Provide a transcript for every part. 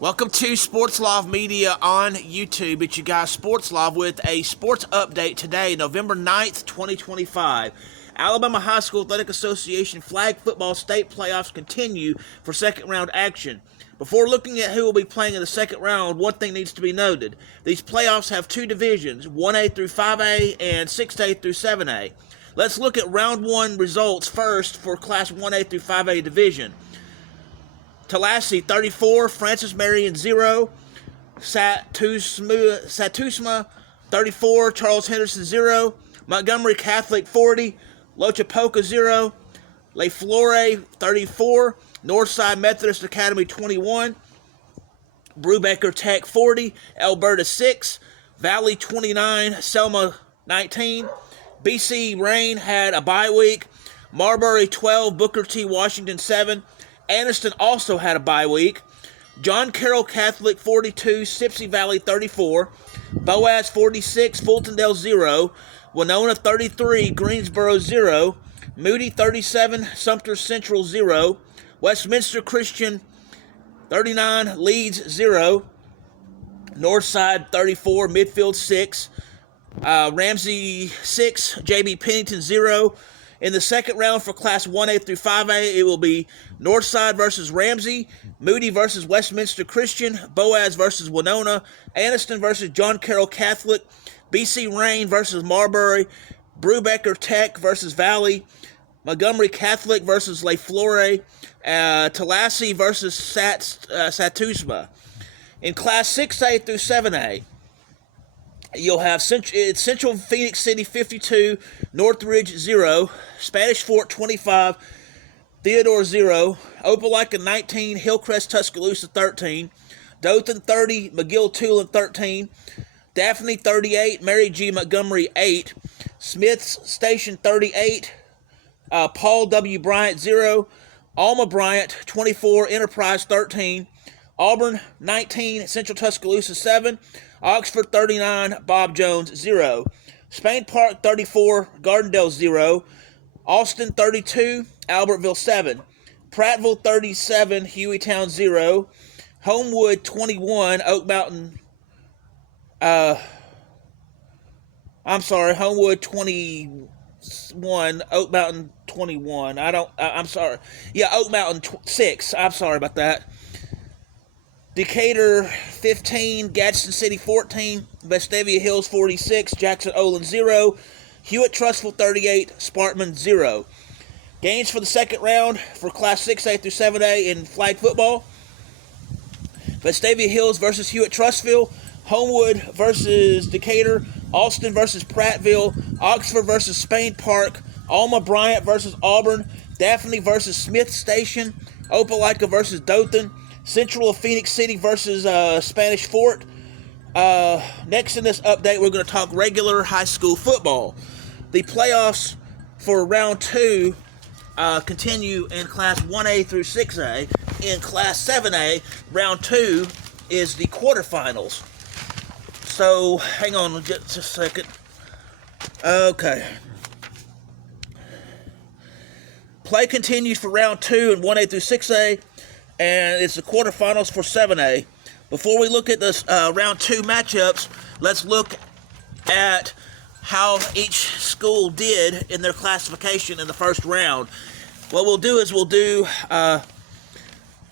Welcome to Sports Live Media on YouTube. It's your guy Sports Live with a sports update today, November 9th, 2025. Alabama High School Athletic Association flag football state playoffs continue for second round action. Before looking at who will be playing in the second round, one thing needs to be noted. These playoffs have two divisions, 1A through 5A and 6A through 7A. Let's look at round one results first for Class 1A through 5A division. Tallahassee 34, Francis Marion 0, Satusma 34, Charles Henderson 0, Montgomery Catholic 40, Lochapoka 0, Le Flore 34, Northside Methodist Academy 21, Brubaker Tech 40, Alberta 6, Valley 29, Selma 19, BC Rain had a bye week, Marbury 12, Booker T. Washington 7, Anniston also had a bye week. John Carroll Catholic 42, Sipsey Valley 34, Boaz 46, Fultondale 0, Winona 33, Greensboro 0, Moody 37, Sumter Central 0, Westminster Christian 39, Leeds 0, Northside 34, Midfield 6, Ramsey 6, JB Pennington 0. In the second round for Class 1A through 5A, it will be Northside versus Ramsey, Moody versus Westminster Christian, Boaz versus Winona, Anniston versus John Carroll Catholic, BC Rain versus Marbury, Brubaker Tech versus Valley, Montgomery Catholic versus Le Flore, Tallahassee versus Satusma. In Class 6A through 7A, you'll have Central Phoenix City 52, Northridge 0, Spanish Fort 25, Theodore 0, Opelika 19, Hillcrest Tuscaloosa 13, Dothan 30, McGill Tulane 13, Daphne 38, Mary G. Montgomery 8, Smiths Station 38, Paul W. Bryant 0, Alma Bryant 24, Enterprise 13, Auburn 19, Central Tuscaloosa 7, Oxford 39, Bob Jones 0, Spain Park 34, Gardendale 0, Austin 32, Albertville 7, Prattville 37, Hueytown 0, Homewood 21, Homewood 21, Oak Mountain 21. Oak Mountain 6. I'm sorry about that. Decatur 15, Gadsden City 14, Vestavia Hills 46, Jackson Olin 0, Hewitt Trussville 38, Sparkman 0. Games for the second round for Class 6A through 7A in flag football. Vestavia Hills versus Hewitt Trussville, Homewood versus Decatur, Austin versus Prattville, Oxford versus Spain Park, Alma Bryant versus Auburn, Daphne versus Smith Station, Opelika versus Dothan, Central of Phoenix City versus Spanish Fort. Next in this update, we're going to talk regular high school football. The playoffs for round 2 continue in Class 1A through 6A. In Class 7A, round 2 is the quarterfinals. So, hang on just a second. Okay. Play continues for round 2 in 1A through 6A. And it's the quarterfinals for 7A. Before we look at the round 2 matchups, let's look at how each school did in their classification in the first round. What we'll do is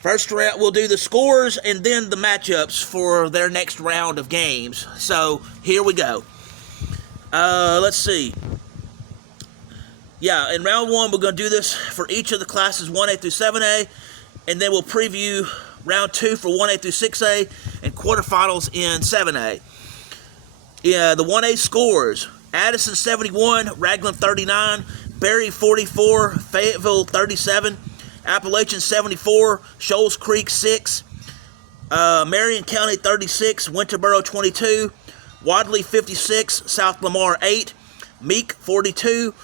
first round we'll do the scores and then the matchups for their next round of games. So here we go. Let's see. Yeah, in round 1 we're going to do this for each of the classes 1A through 7A. And then we'll preview round 2 for 1A through 6A and quarterfinals in 7A. Yeah, the 1A scores. Addison 71, Raglan 39, Berry 44, Fayetteville 37, Appalachian 74, Shoals Creek 6, Marion County 36, Winterboro 22, Wadley 56, South Lamar 8, Meek 42,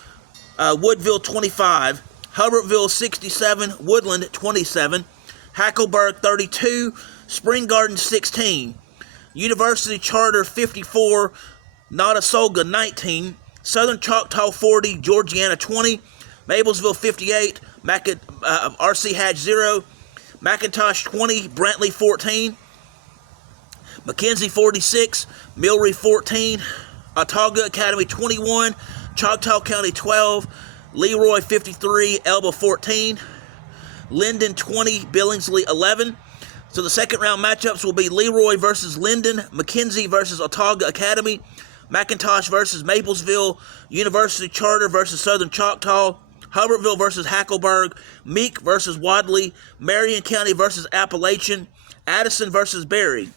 Woodville 25, Hubbardsville 67, Woodland 27, Hackleburg 32, Spring Garden 16, University Charter 54, Notasulga 19, Southern Choctaw 40, Georgiana 20, Mablesville 58, RC Hatch 0, McIntosh 20, Brantley 14, McKenzie 46, Milry 14, Autauga Academy 21, Choctaw County 12, Leroy 53, Elba 14, Linden 20, Billingsley 11. So the second round matchups will be Leroy versus Linden, McKenzie versus Autauga Academy, McIntosh versus Maplesville, University Charter versus Southern Choctaw, Hubbardville versus Hackleburg, Meek versus Wadley, Marion County versus Appalachian, Addison versus Berry.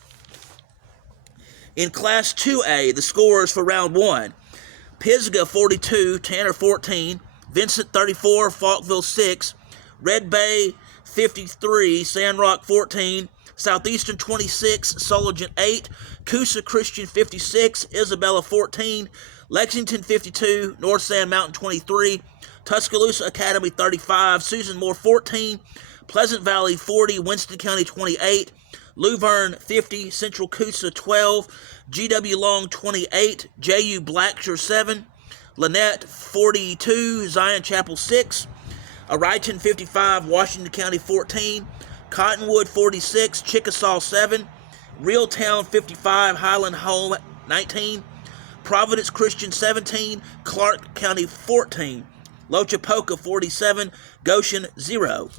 In Class 2A, the scores for round 1. Pisgah 42, Tanner 14, Vincent 34, Falkville 6, Red Bay 53, Sandrock 14, Southeastern 26, Sullivan 8, Coosa Christian 56, Isabella 14, Lexington 52, North Sand Mountain 23, Tuscaloosa Academy 35, Susan Moore 14, Pleasant Valley 40, Winston County 28, Luverne 50, Central Coosa 12, GW Long 28, JU Blackshear 7, Lynette 42, Zion Chapel 6, Ariton 55, Washington County 14, Cottonwood 46, Chickasaw 7, Reeltown 55, Highland Home 19, Providence Christian 17, Clark County 14, Lochapoka 47, Goshen 0.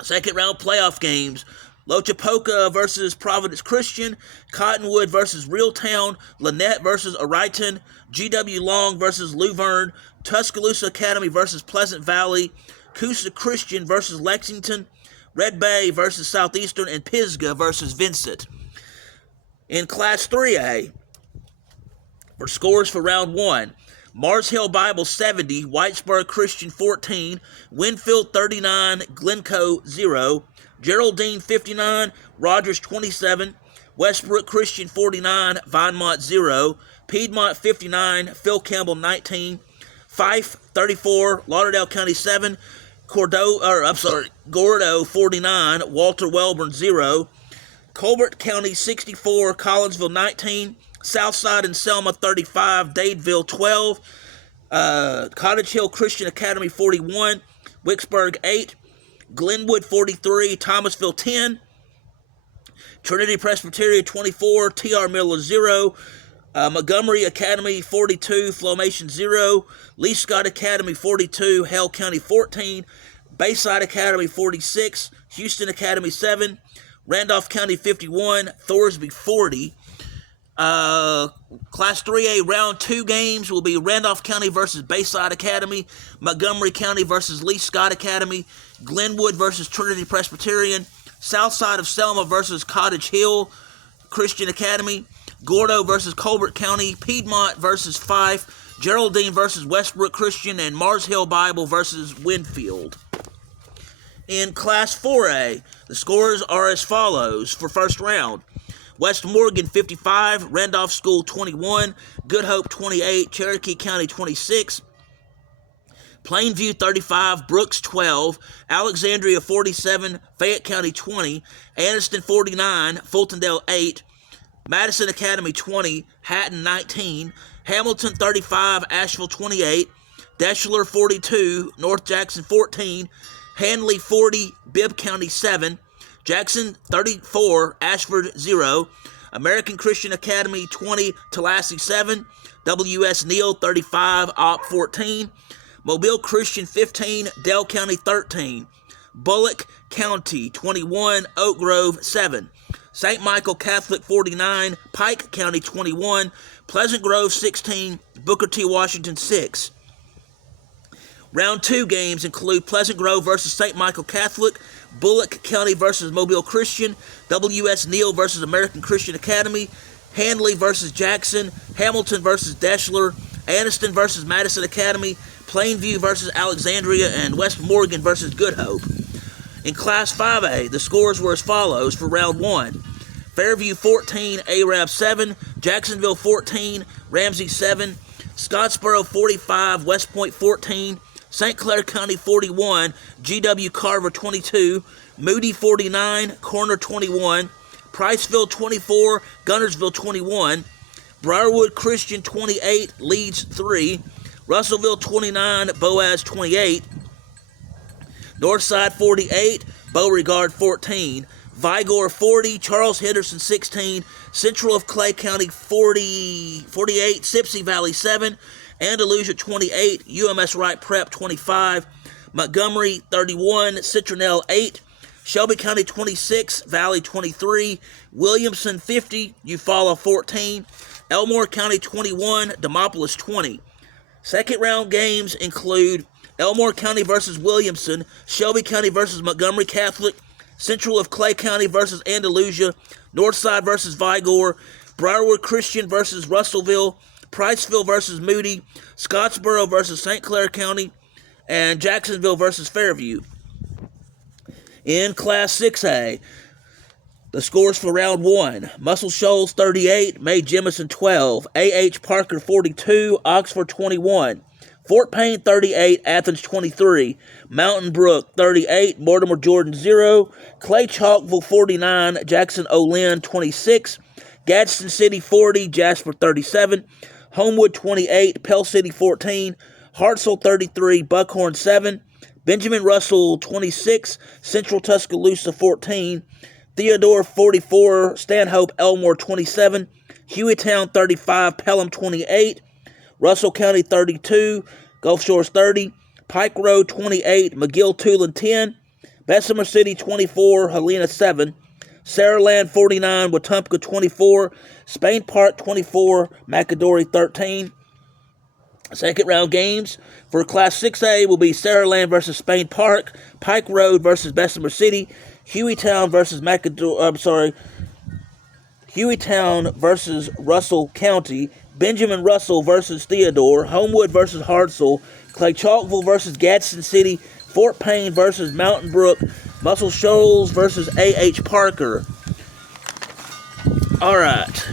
Second round playoff games. Lochapoka versus Providence Christian, Cottonwood versus Reeltown, Lynette versus Ariton, GW Long versus Luverne, Tuscaloosa Academy versus Pleasant Valley, Coosa Christian versus Lexington, Red Bay versus Southeastern, and Pisgah versus Vincent. In Class 3A, for scores for round 1, Mars Hill Bible 70, Whitesburg Christian 14, Winfield 39, Glencoe 0, Geraldine 59, Rogers 27, Westbrook Christian 49, Vinemont 0, Piedmont 59, Phil Campbell 19, Fife 34, Lauderdale County 7, Gordo 49, Walter Welborn 0, Colbert County 64, Collinsville 19, Southside and Selma 35, Dadeville 12, Cottage Hill Christian Academy 41, Wicksburg 8, Glenwood 43, Thomasville 10, Trinity Presbyterian 24, T.R. Miller 0, Montgomery Academy 42, Flomation 0, Lee Scott Academy 42, Hale County 14, Bayside Academy 46, Houston Academy 7, Randolph County 51, Thorsby 40. Class 3A round 2 games will be Randolph County versus Bayside Academy, Montgomery County versus Lee Scott Academy, Glenwood versus Trinity Presbyterian, Southside of Selma versus Cottage Hill Christian Academy, Gordo versus Colbert County, Piedmont versus Fife, Geraldine versus Westbrook Christian, and Mars Hill Bible versus Winfield. In Class 4A, the scores are as follows for first round. West Morgan 55, Randolph School 21, Good Hope 28, Cherokee County 26, Plainview 35, Brooks 12, Alexandria 47, Fayette County 20, Anniston 49, Fultondale 8, Madison Academy 20, Hatton 19, Hamilton 35, Asheville 28, Deschler 42, North Jackson 14, Hanley 40, Bibb County 7, Jackson 34, Ashford 0, American Christian Academy 20, Tallahassee 7, W.S. Neal 35, Opp 14, Mobile Christian 15, Dale County 13, Bullock County 21, Oak Grove 7, St. Michael Catholic 49, Pike County 21, Pleasant Grove 16, Booker T. Washington 6. Round 2 games include Pleasant Grove versus St. Michael Catholic, Bullock County versus Mobile Christian, W.S. Neal versus American Christian Academy, Handley versus Jackson, Hamilton versus Deschler, Anniston versus Madison Academy, Plainview versus Alexandria, and West Morgan versus Good Hope. In Class 5A, the scores were as follows for Round 1. Fairview 14, Arab 7, Jacksonville 14, Ramsey 7, Scottsboro 45, West Point 14, St. Clair County 41, G.W. Carver 22, Moody 49, Corner 21, Priceville 24, Gunnersville 21, Briarwood Christian 28, Leeds 3, Russellville 29, Boaz 28, Northside 48, Beauregard 14, Vigor 40, Charles Henderson 16, Central of Clay County 48, Sipsey Valley 7, Andalusia 28, UMS Wright Prep 25, Montgomery 31, Citronelle 8, Shelby County 26, Valley 23, Williamson 50, Eufaula 14, Elmore County 21, Demopolis 20. Second round games include Elmore County versus Williamson, Shelby County versus Montgomery Catholic, Central of Clay County versus Andalusia, Northside versus Vigor, Briarwood Christian versus Russellville, Priceville versus Moody, Scottsboro versus St. Clair County, and Jacksonville versus Fairview. In Class 6A, the scores for Round 1, Muscle Shoals 38, Mae Jemison 12, A.H. Parker 42, Oxford 21, Fort Payne 38, Athens 23, Mountain Brook 38, Mortimer Jordan 0, Clay Chalkville 49, Jackson Olin 26, Gadsden City 40, Jasper 37, Homewood 28, Pell City 14, Hartselle 33, Buckhorn 7, Benjamin Russell 26, Central Tuscaloosa 14, Theodore 44, Stanhope Elmore 27, Hueytown 35, Pelham 28, Russell County 32, Gulf Shores 30, Pike Road 28, McGill-Tulane 10, Bessemer City 24, Helena 7, Saraland 49, Wetumpka 24, Spain Park 24, McAdory 13. Second round games for Class 6A will be Saraland versus Spain Park, Pike Road versus Bessemer City, Hueytown versus Hueytown versus Russell County, Benjamin Russell versus Theodore, Homewood versus Hartselle, Clay Chalkville versus Gadsden City, Fort Payne versus Mountain Brook, Muscle Shoals versus A.H. Parker. All right.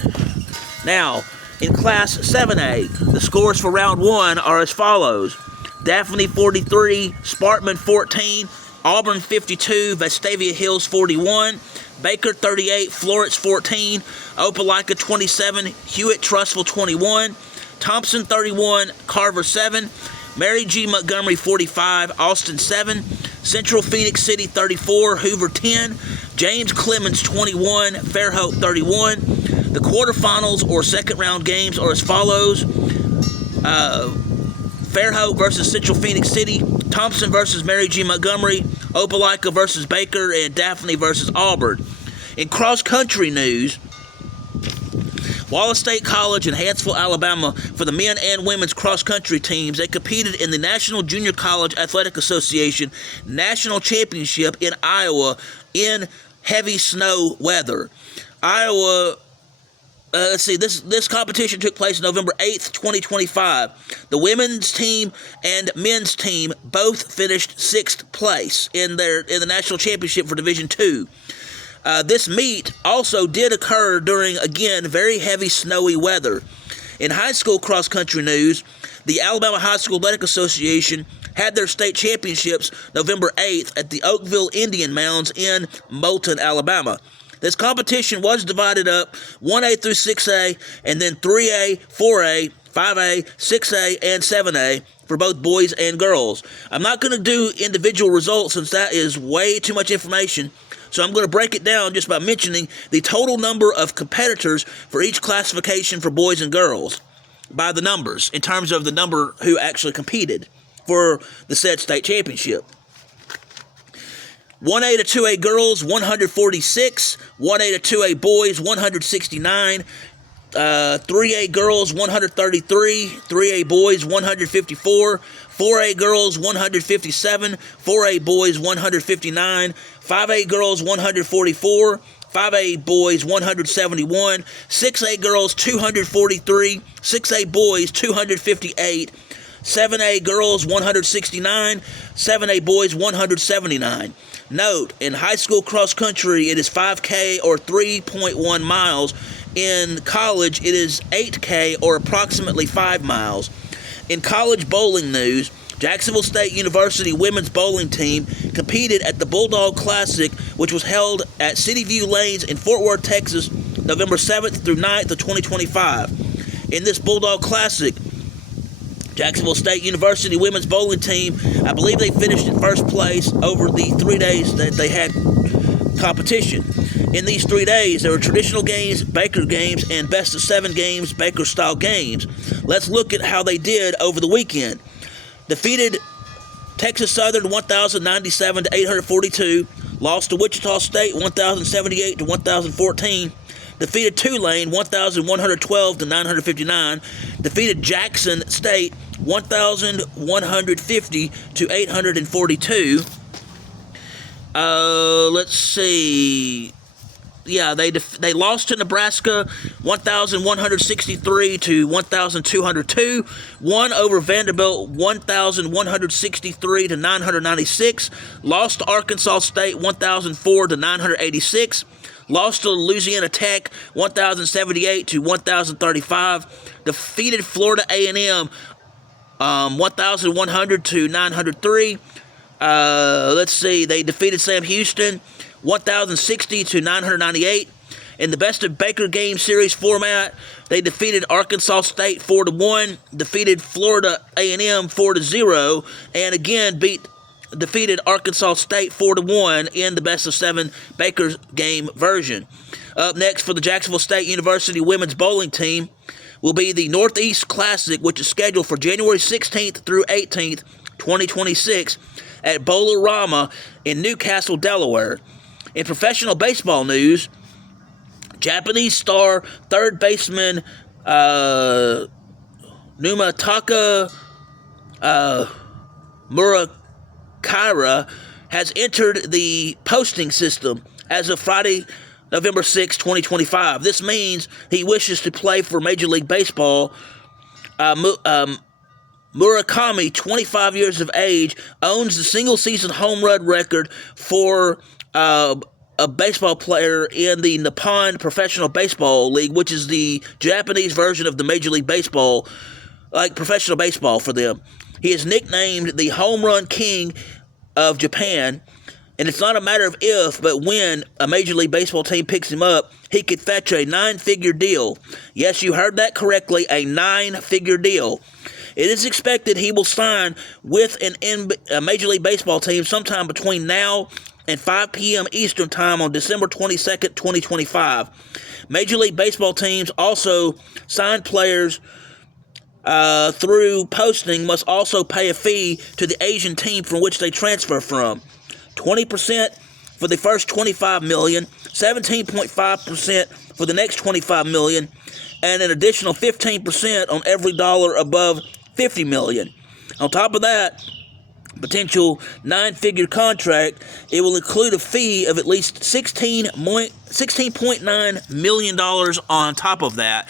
Now, in Class 7A, the scores for Round 1 are as follows. Daphne 43, Sparkman 14, Auburn 52, Vestavia Hills 41, Baker 38, Florence 14, Opelika 27, Hewitt Trussville 21, Thompson 31, Carver 7, Mary G. Montgomery 45, Austin 7, Central Phoenix City 34, Hoover 10, James Clemens 21, Fairhope 31. The quarterfinals or second round games are as follows. Fairhope versus Central Phoenix City, Thompson versus Mary G. Montgomery, Opelika versus Baker, and Daphne versus Auburn. In cross-country news, Wallace State College in Hanceville, Alabama, for the men and women's cross-country teams, they competed in the National Junior College Athletic Association National Championship in Iowa in heavy snow weather. Iowa, this competition took place November 8th, 2025. The women's team and men's team both finished 6th place in the national championship for Division II. This meet also did occur during, again, very heavy snowy weather. In high school cross-country news, the Alabama High School Athletic Association had their state championships November 8th at the Oakville Indian Mounds in Moulton, Alabama. This competition was divided up 1A through 6A, and then 3A, 4A, 5A, 6A, and 7A for both boys and girls. I'm not going to do individual results since that is way too much information, so I'm going to break it down just by mentioning the total number of competitors for each classification for boys and girls by the numbers in terms of the number who actually competed for the said state championship. 1A to 2A girls, 146. 1A to 2A boys, 169. 3A girls, 133. 3A boys, 154. 4A girls, 157. 4A boys, 159. 5A girls, 144. 5A boys, 171. 6A girls, 243. 6A boys, 258. 7A girls, 169. 7A boys, 179. Note, in high school cross country, it is 5K or 3.1 miles. In college, it is 8K or approximately 5 miles. In college bowling news, Jacksonville State University women's bowling team competed at the Bulldog Classic, which was held at City View Lanes in Fort Worth, Texas, November 7th through 9th of 2025. In this Bulldog Classic, Jacksonville State University women's bowling team, I believe they finished in first place over the 3 days that they had competition. In these 3 days, there were traditional games, Baker games, and best-of-7 games, Baker-style games. Let's look at how they did over the weekend. Defeated Texas Southern 1,097 to 842. Lost to Wichita State 1,078 to 1,014. Defeated Tulane 1,112 to 959. Defeated Jackson State 1,150 to 842. Let's see. Yeah, they lost to Nebraska 1,163 to 1,202. Won over Vanderbilt 1,163 to 996. Lost to Arkansas State 1,004 to 986. Lost to Louisiana Tech 1,078 to 1,035. Defeated Florida A&M 1,100 to 903. Let's see. They defeated Sam Houston 1,060 to 998. In the best of Baker game series format, they defeated Arkansas State 4-1, defeated Florida A&M 4-0, and again defeated Arkansas State 4-1 in the best of 7 Baker game version. Up next for the Jacksonville State University women's bowling team will be the Northeast Classic, which is scheduled for January 16th through 18th, 2026 at Bowl-O-Rama in Newcastle, Delaware. In professional baseball news, Japanese star third baseman Numataka Murakira has entered the posting system as of Friday, November 6, 2025. This means he wishes to play for Major League Baseball. Murakami, 25 years of age, owns the single-season home run record for a baseball player in the Nippon Professional Baseball League, which is the Japanese version of the Major League Baseball, like professional baseball for them. He is nicknamed the Home Run King of Japan, and it's not a matter of if, but when a Major League Baseball team picks him up, he could fetch a 9-figure deal. Yes, you heard that correctly, a 9-figure deal. It is expected he will sign with a Major League Baseball team sometime between now and 5 p.m. Eastern Time on December 22nd, 2025. Major League Baseball teams also sign players through posting must also pay a fee to the Asian team from which they transfer from. 20% for the first $25 million, 17.5% for the next $25 million, and an additional 15% on every dollar above $50 million. On top of that potential 9-figure contract, it will include a fee of at least $16.9 million on top of that.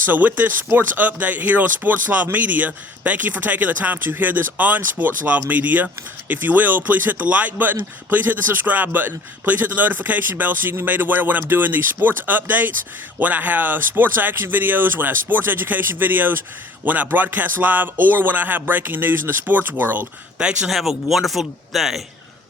So with this sports update here on Sports Live Media, thank you for taking the time to hear this on Sports Live Media. If you will, please hit the like button, please hit the subscribe button, please hit the notification bell so you can be made aware when I'm doing these sports updates, when I have sports action videos, when I have sports education videos, when I broadcast live, or when I have breaking news in the sports world. Thanks and have a wonderful day.